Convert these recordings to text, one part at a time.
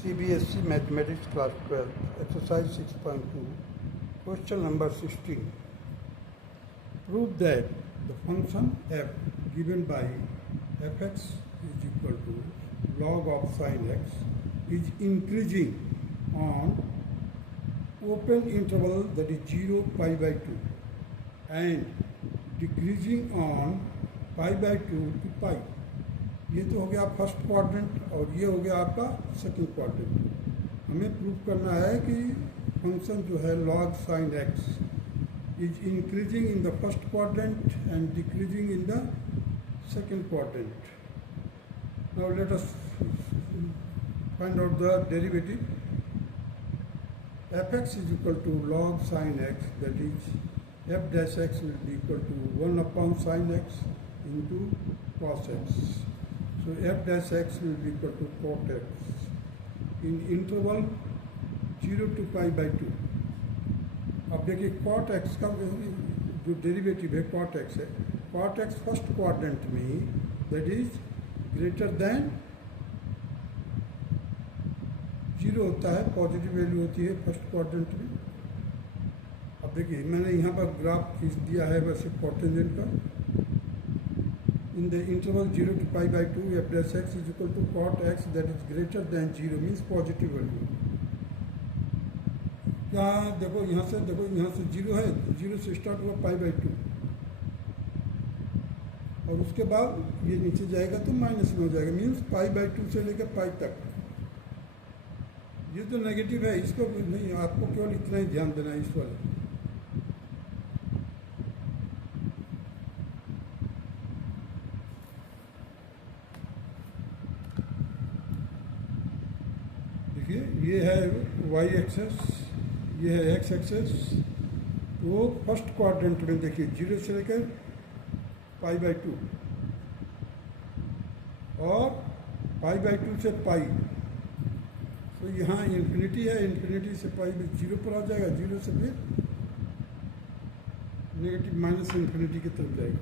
CBSE Mathematics Class 12, Exercise 6.2, Question number 16. Prove that the function f given by fx is equal to log of sin x is increasing on open interval, that is 0 pi by 2, and decreasing on pi by 2 to pi. ये तो हो गया first quadrant और ये हो गया आपका second quadrant. हमें प्रूव करना है कि फंक्शन जो है log sin x is increasing in the first quadrant and decreasing in the second quadrant. Now let us find out the derivative. Fx is equal to log sin x, that is f dash x will be equal to 1 upon sin x into cos x. So f dash x will be equal to cot x in interval 0 to pi by 2. अब देखिए cot x का जो derivative है cot x है, cot x first quadrant में that is greater than 0 होता है, positive value होती है फर्स्ट क्वाड्रेंट में। अब देखिए मैंने यहाँ पर ग्राफ खींच दिया है वैसे कॉटेंजेंट का। In the interval 0 to pi by 2, f dash x is equal to cot x that is greater than 0 means positive value. यहाँ देखो यहाँ से 0 है, 0 से स्टार्ट हुआ pi by 2 और उसके बाद ये नीचे जाएगा तो माइनस में हो जाएगा, मीन्स pi by 2 से लेकर pi तक। ये तो नेगेटिव है, इसको नहीं, आपको केवल इतना ही ध्यान देना है इस वाले। ये है y एक्सेस, ये है x एक्सेस। तो फर्स्ट क्वाड्रेंट में देखिए 0 से लेकर पाई बाई 2 और पाई बाई 2 से पाई, तो यहाँ इन्फिनिटी है, इन्फिनिटी से पाई में 0 पर आ जाएगा, 0 से फिर नेगेटिव माइनस इन्फिनिटी की तरफ जाएगा।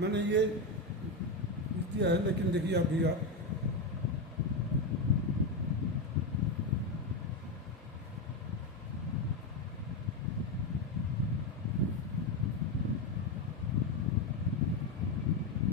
मैंने ये दिया है, लेकिन देखिए अभी आप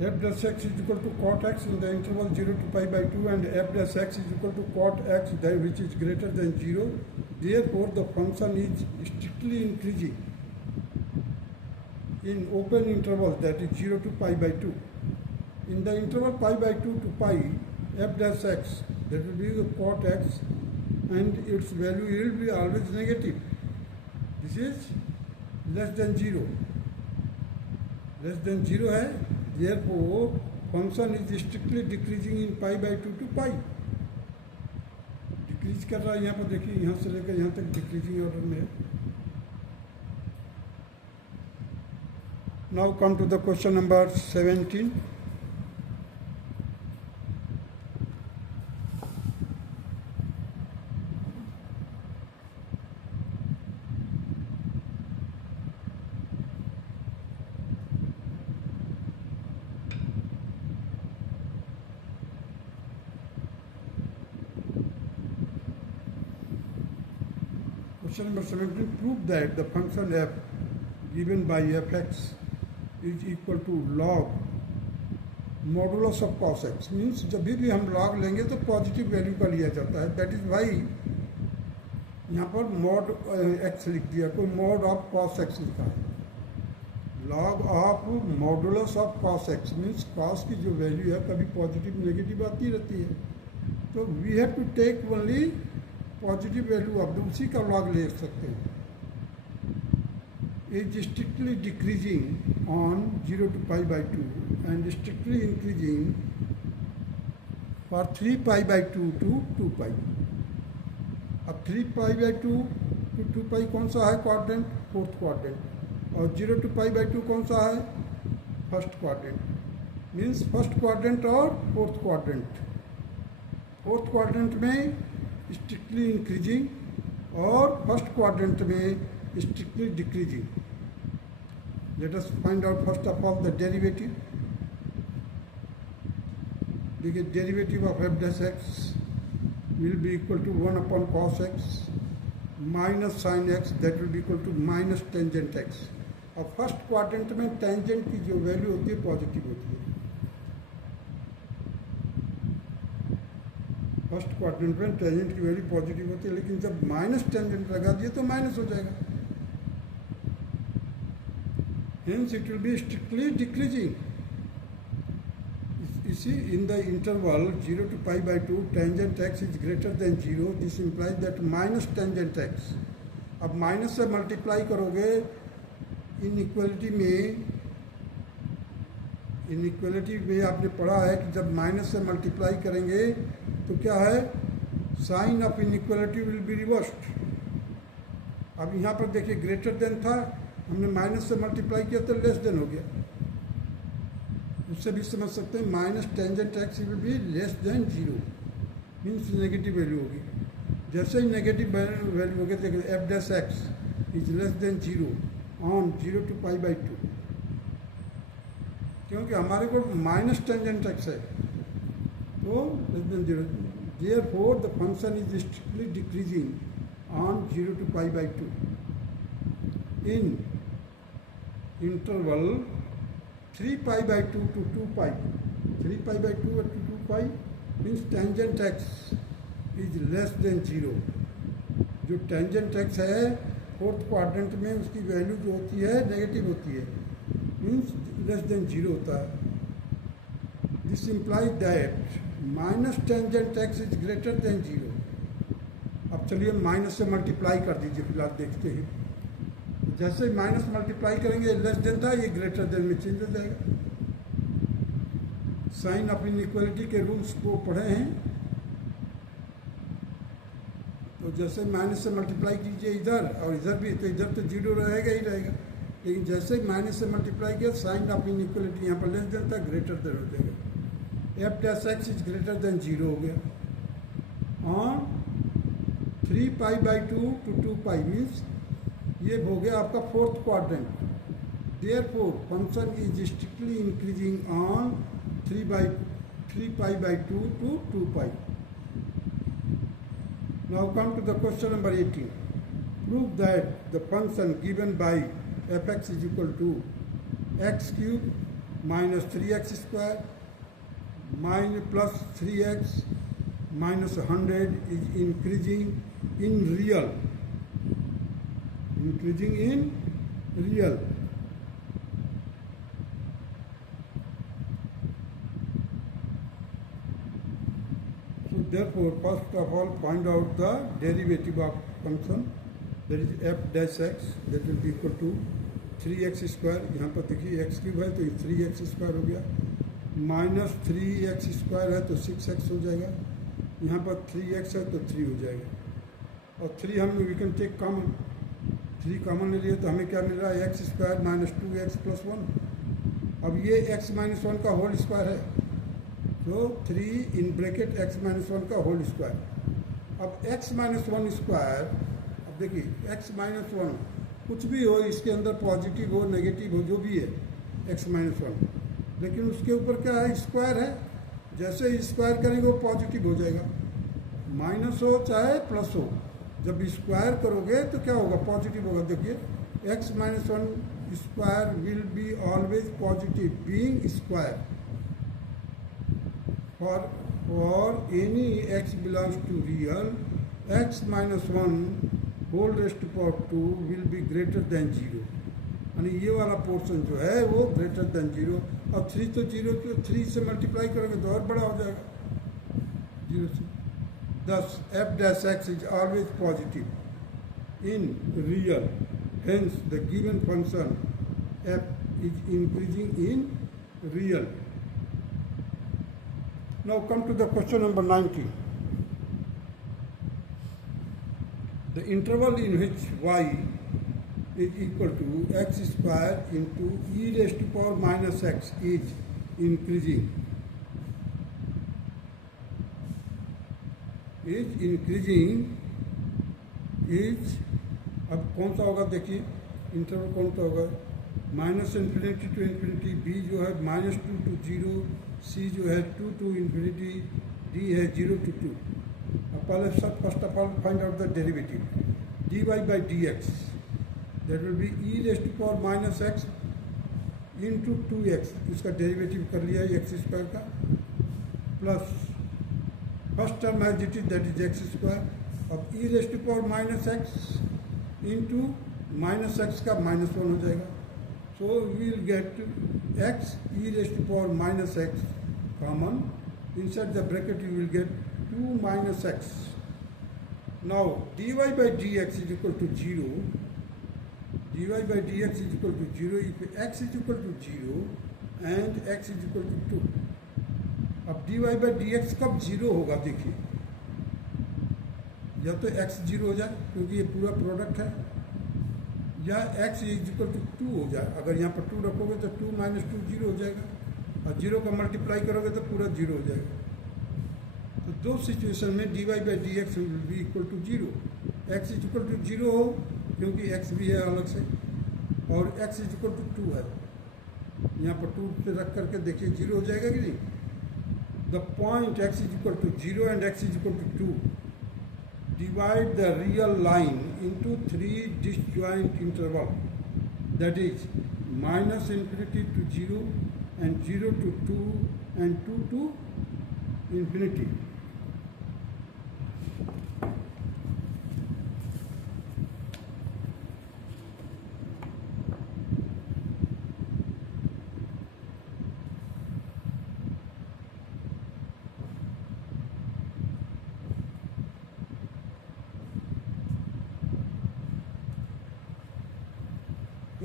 f dash x is equal to cot x in the interval 0 to pi by 2 and f dash x is equal to cot x which is greater than 0. Therefore the function is strictly increasing in open interval, that is 0 to pi by 2. In the interval pi by 2 to pi, f dash x, that will be the cot x, and its value will be always negative. This is less than 0. Less than 0 है, therefore function is strictly decreasing in pi by 2 to pi. Decrease कर रहा है, यहाँ पर देखिए यहाँ से लेकर यहाँ तक डिक्रीजिंग ऑर्डर में है। Now come to the question number 17. Question number 17, prove that the function f given by fx is equal to log modulus of cos x. Means जब भी हम log लेंगे तो पॉजिटिव वैल्यू का लिया जाता है, दैट इज वाई यहाँ पर mod x लिख दिया, कोई mod ऑफ cos x लिखा है। log of modulus of cos x means cos की जो वैल्यू है कभी पॉजिटिव नेगेटिव आती रहती है, तो we have to take only positive value अब उसी का लॉग ले सकते हैं। Is strictly decreasing on 0 to pi by 2 and strictly increasing for 3 pi by 2 to 2 pi. अब 3 pi by 2 to 2 pi कौन सा है क्वाड्रेंट? Fourth quadrant. और 0 to pi by 2 कौन सा है? First quadrant. Means first quadrant और फोर्थ क्वाड्रेंट। फोर्थ क्वाड्रेंट में स्ट्रिक्टली इंक्रीजिंग और फर्स्ट क्वाड्रेंट में strictly decreasing. Let us find out first of all the derivative. देखिए derivative of f dash x will be equal to 1 upon cos x minus sine x that will be equal to minus tangent x. और first quadrant में tangent की जो value होती है positive होती है। First quadrant में टेंजेंट की वैल्यू पॉजिटिव होती है, लेकिन जब माइनस टेंजेंट लगा दिए तो माइनस हो जाएगा। Hence it will be strictly decreasing. इसी in the interval 0 to π/2 tangent x is greater than 0, this implies that minus tangent x. अब माइनस से मल्टीप्लाई करोगे इनइक्वलिटी में आपने पढ़ा है कि जब माइनस से मल्टीप्लाई करेंगे तो क्या है, sign of inequality will be reversed. अब यहाँ पर देखिए ग्रेटर देन था, हमने माइनस से मल्टीप्लाई किया तो लेस देन हो गया। उससे भी समझ सकते हैं minus tangent x will be less than 0, means negative value होगी। जैसे ही नेगेटिव वैल्यू होगी देखिए F dash x is less than 0 on 0 to π/2, क्योंकि हमारे को माइनस टेंजेंट एक्स है तो less than 0। Therefore the function is strictly decreasing on 0 to π/2 in interval 3π/2 to 2π। 3π/2 to 2π means tangent x is less than 0। जो tangent x है fourth quadrant में उसकी value जो होती है नेगेटिव होती है, मीन्स लेस देन 0 होता है। This implies that minus tangent x is greater than 0। अब चलिए माइनस से मल्टीप्लाई कर दीजिए, फिलहाल देखते हैं। जैसे ही माइनस मल्टीप्लाई करेंगे लेस देन था, ये ग्रेटर देन में चेंज हो जाएगा। साइन ऑफ इनइक्वालिटी के रूल्स को पढ़े हैं, तो जैसे माइनस से मल्टीप्लाई कीजिए इधर और इधर भी, तो इधर तो 0 रहेगा ही रहेगा। लेकिन जैसे ही माइनस से मल्टीप्लाई किया साइन ऑफ इनइक्वालिटी यहाँ पर लेस देन था, ग्रेटर देन हो जाएगा। F dash x is greater than 0 हो गया ऑन 3π/2 to 2π, मीन्स ये हो गया आपका fourth quadrant. Therefore function is strictly increasing on 3π/2 to 2π। Now come to the question number 18. Prove that the function given by fx is equal to x cube minus 3x square minus plus 3x minus 100 is increasing in real. Increasing in real. Therefore, first of all, find out the derivative of function, that is f dash x, that will be equal to 3x square। यहाँ पर देखिए x cube है तो 3x square हो गया, minus 3x square है तो 6x हो जाएगा। यहाँ पर 3x है तो 3 हो जाएगा। और 3 हम we can take common, 3 common ले लिए तो हमें क्या मिल रहा है, x square minus 2x plus 1। अब ये x माइनस 1 का होल स्क्वायर है, तो 3 इन ब्रैकेट x माइनस 1 का होल स्क्वायर। अब x माइनस 1 स्क्वायर, अब देखिए x माइनस 1 कुछ भी हो, इसके अंदर पॉजिटिव हो नेगेटिव हो जो भी है x माइनस 1, लेकिन उसके ऊपर क्या है, स्क्वायर है। जैसे ही स्क्वायर करेंगे वो पॉजिटिव हो जाएगा, माइनस हो चाहे प्लस हो। जब स्क्वायर करोगे तो क्या होगा, पॉजिटिव होगा। देखिए x minus 1 square will be always positive being square. For any x belongs to real, x minus 1 whole raised to power 2 will be greater than 0। यानी ये वाला पोर्शन जो है वो ग्रेटर देन 0। अब 3 तो 0 को 3 से मल्टीप्लाई करोगे तो और बड़ा हो जाएगा 0 से। Thus f dash x is always positive in real, hence the given function f is increasing in real। Now come to the question number 19. The interval in which y is equal to x square into e raised to power minus x is increasing. अब कौन सा होगा देखिए, interval कौन सा होगा, minus infinity to infinity, b जो है -2 to 0 C जो है 2 to infinity, D है 0 to 2. अब पहले सब first of all find out the derivative. dy by dx, that will be e raised to power minus x into 2x. इसका derivative कर लिया है एक्स स्क्वायर का, plus first term as it is, that is x square. अब e raised to power minus x into minus x का minus one हो जाएगा. So we will get x e raised to power minus x common. Inside the bracket you will get 2 minus x. Now dy by dx is equal to 0. dy by dx is equal to 0 if x is equal to 0 and x is equal to 2. अब dy by dx कब 0 होगा देखिए, या तो x 0 हो जाए क्योंकि ये पूरा प्रोडक्ट है, या x इज इक्वल टू 2 हो जाए. अगर यहाँ पर 2 रखोगे तो 2 minus 2 0 हो जाएगा, और 0 का मल्टीप्लाई करोगे तो पूरा 0 हो जाएगा. तो दो सिचुएशन में dy by dx will be equal to 0. x is equal to 0 हो क्योंकि x भी है अलग से, और x इज इक्वल टू 2 है. यहाँ पर 2 पे रख करके देखिए 0 हो जाएगा कि नहीं. The point x is equal to 0 and x is equal to 2. Divide the real line into 3 disjoint interval, that is minus infinity to 0 and 0 to 2 and 2 to infinity.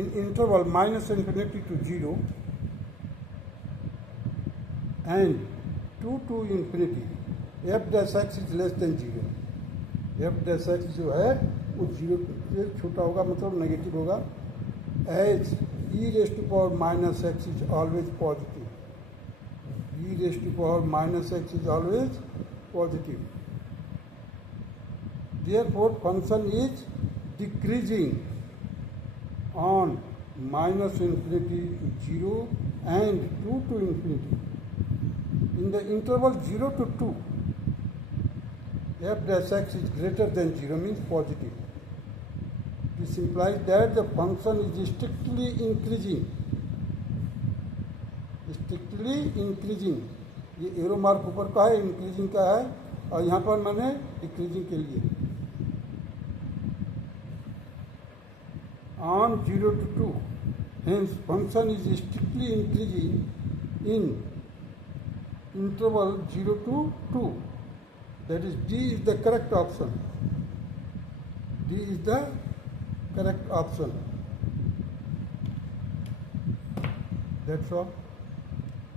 In interval minus infinity to 0 and 2 to infinity, f dash x is less than 0. f dash x जो है वो 0 से छोटा होगा, मतलब negative होगा. As e raised to power minus x is always positive. e raised to power minus x is always positive. Therefore function is decreasing on minus infinity to 0 and 2 to infinity. In the interval 0 to 2, f dash x is greater than 0, means positive. This implies that the function is strictly increasing. Strictly increasing. ये arrow mark ऊपर का है, increasing का है, और यहाँ पर मैंने डिक्रीजिंग के लिए. On 0 to 2, hence function is strictly increasing in interval 0 to 2. That is, D is the correct option. D is the correct option. That's all.